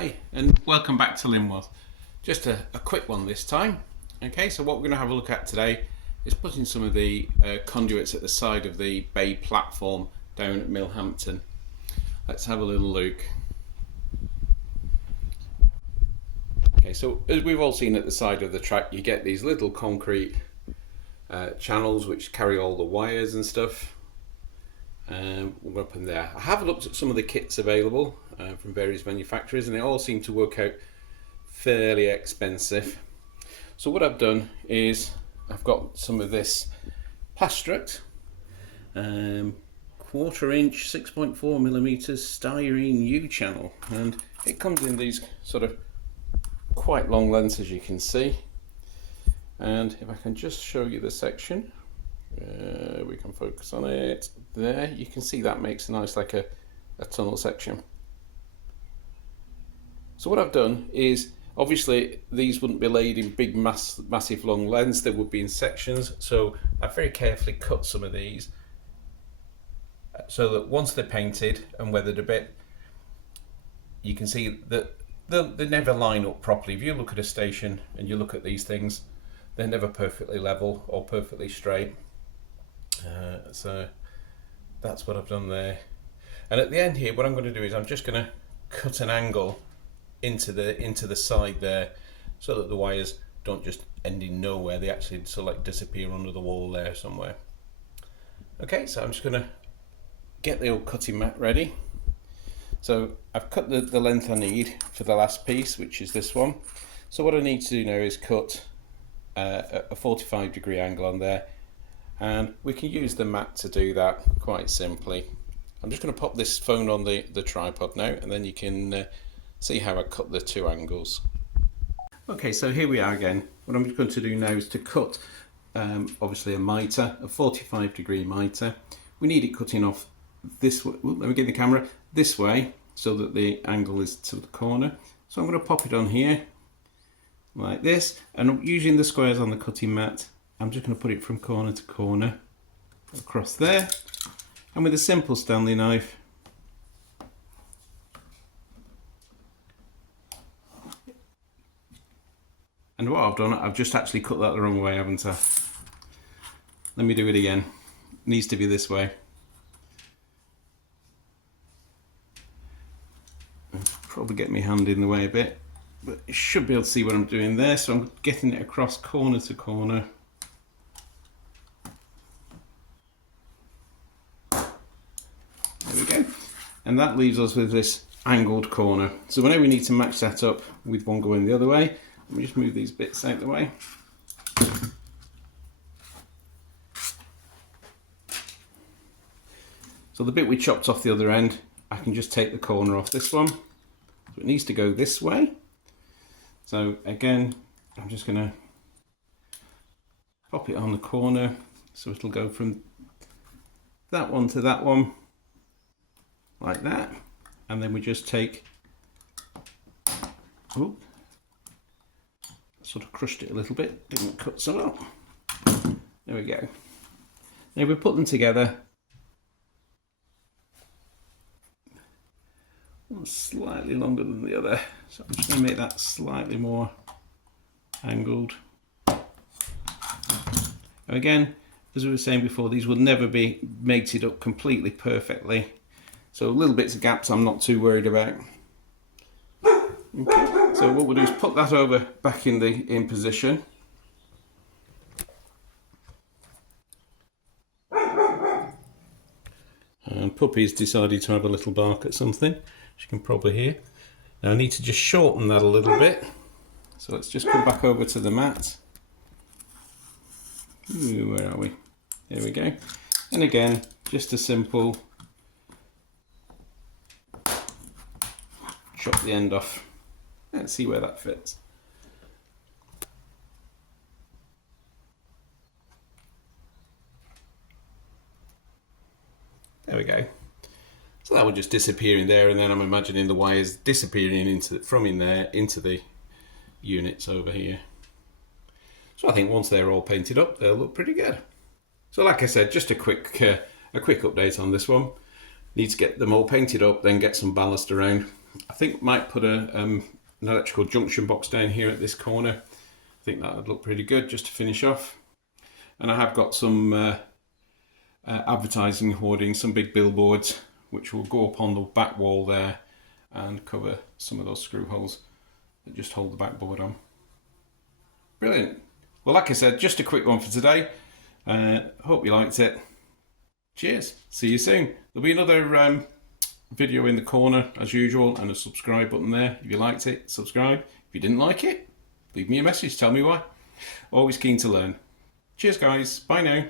Hi and welcome back to Lyneworth. Just a quick one this time. Okay, so what we're going to have a look at today is putting some of the conduits at the side of the bay platform down at Millhampton. Let's have a little look. Okay, so as we've all seen at the side of the track, you get these little concrete channels which carry all the wires and stuff. We're up in there. I have looked at some of the kits available from various manufacturers, and they all seem to work out fairly expensive. So what I've done is I've got some of this Plastruct 1/4 inch 6.4mm styrene U channel, and it comes in these sort of quite long lengths, as you can see. And if I can just show you the section, we can focus on it there. You can see that makes a nice, like a tunnel section. So what I've done is, obviously these wouldn't be laid in big massive long lengths, they would be in sections. So I've very carefully cut some of these so that once they're painted and weathered a bit, you can see that they never line up properly. If you look at a station and you look at these things, they're never perfectly level or perfectly straight. So that's what I've done there. And at the end here, what I'm going to do is I'm just going to cut an angle into the side there, so that the wires don't just end in nowhere, they actually sort of like disappear under the wall there somewhere. Okay, so I'm just going to get the old cutting mat ready. So I've cut the length I need for the last piece, which is this one. So what I need to do now is cut a 45-degree angle on there, and we can use the mat to do that quite simply. I'm just going to pop this phone on the tripod now, and then you can see how I cut the two angles. Okay, so here we are again. What I'm going to do now is to cut obviously a mitre, a 45-degree mitre. We need it cutting off this way. Let me get the camera this way so that the angle is to the corner. So I'm going to pop it on here like this, and using the squares on the cutting mat, I'm just going to put it from corner to corner across there, and with a simple Stanley knife and what I've done, I've just actually cut that the wrong way, haven't I? Let me do it again. It needs to be this way. I'll probably get my hand in the way a bit, but you should be able to see what I'm doing there. So I'm getting it across corner to corner. There we go. And that leaves us with this angled corner. So whenever we need to match that up with one going the other way, let me just move these bits out of the way. So the bit we chopped off the other end, I can just take the corner off this one. So it needs to go this way. So again, I'm just going to pop it on the corner so it'll go from that one to that one like that, and then we just take, oh, sort of crushed it a little bit, didn't cut some up. There we go. Now we put them together. One slightly longer than the other, so I'm just going to make that slightly more angled. Now again, as we were saying before, these will never be mated up completely perfectly, so little bits of gaps I'm not too worried about. Okay, so what we'll do is put that over back in position. And Puppy's decided to have a little bark at something, as you can probably hear. Now I need to just shorten that a little bit. So let's just come back over to the mat. Ooh, where are we? There we go. And again, just a simple chop the end off. Let's see where that fits. There we go. So that will just disappear in there, and then I'm imagining the wires disappearing from in there into the units over here. So I think once they're all painted up, they'll look pretty good. So like I said, just a quick update on this one. Need to get them all painted up, then get some ballast around, I think might put an electrical junction box down here at this corner. I think that would look pretty good just to finish off. And I have got some advertising hoarding, some big billboards, which will go up on the back wall there and cover some of those screw holes that just hold the backboard on. Brilliant. Well, like I said, just a quick one for today. Hope you liked it. Cheers. See you soon. There'll be another video in the corner as usual, and a subscribe button there. If you liked it, subscribe. If you didn't like it, leave me a message. Tell me why. Always keen to learn. Cheers, guys. Bye now.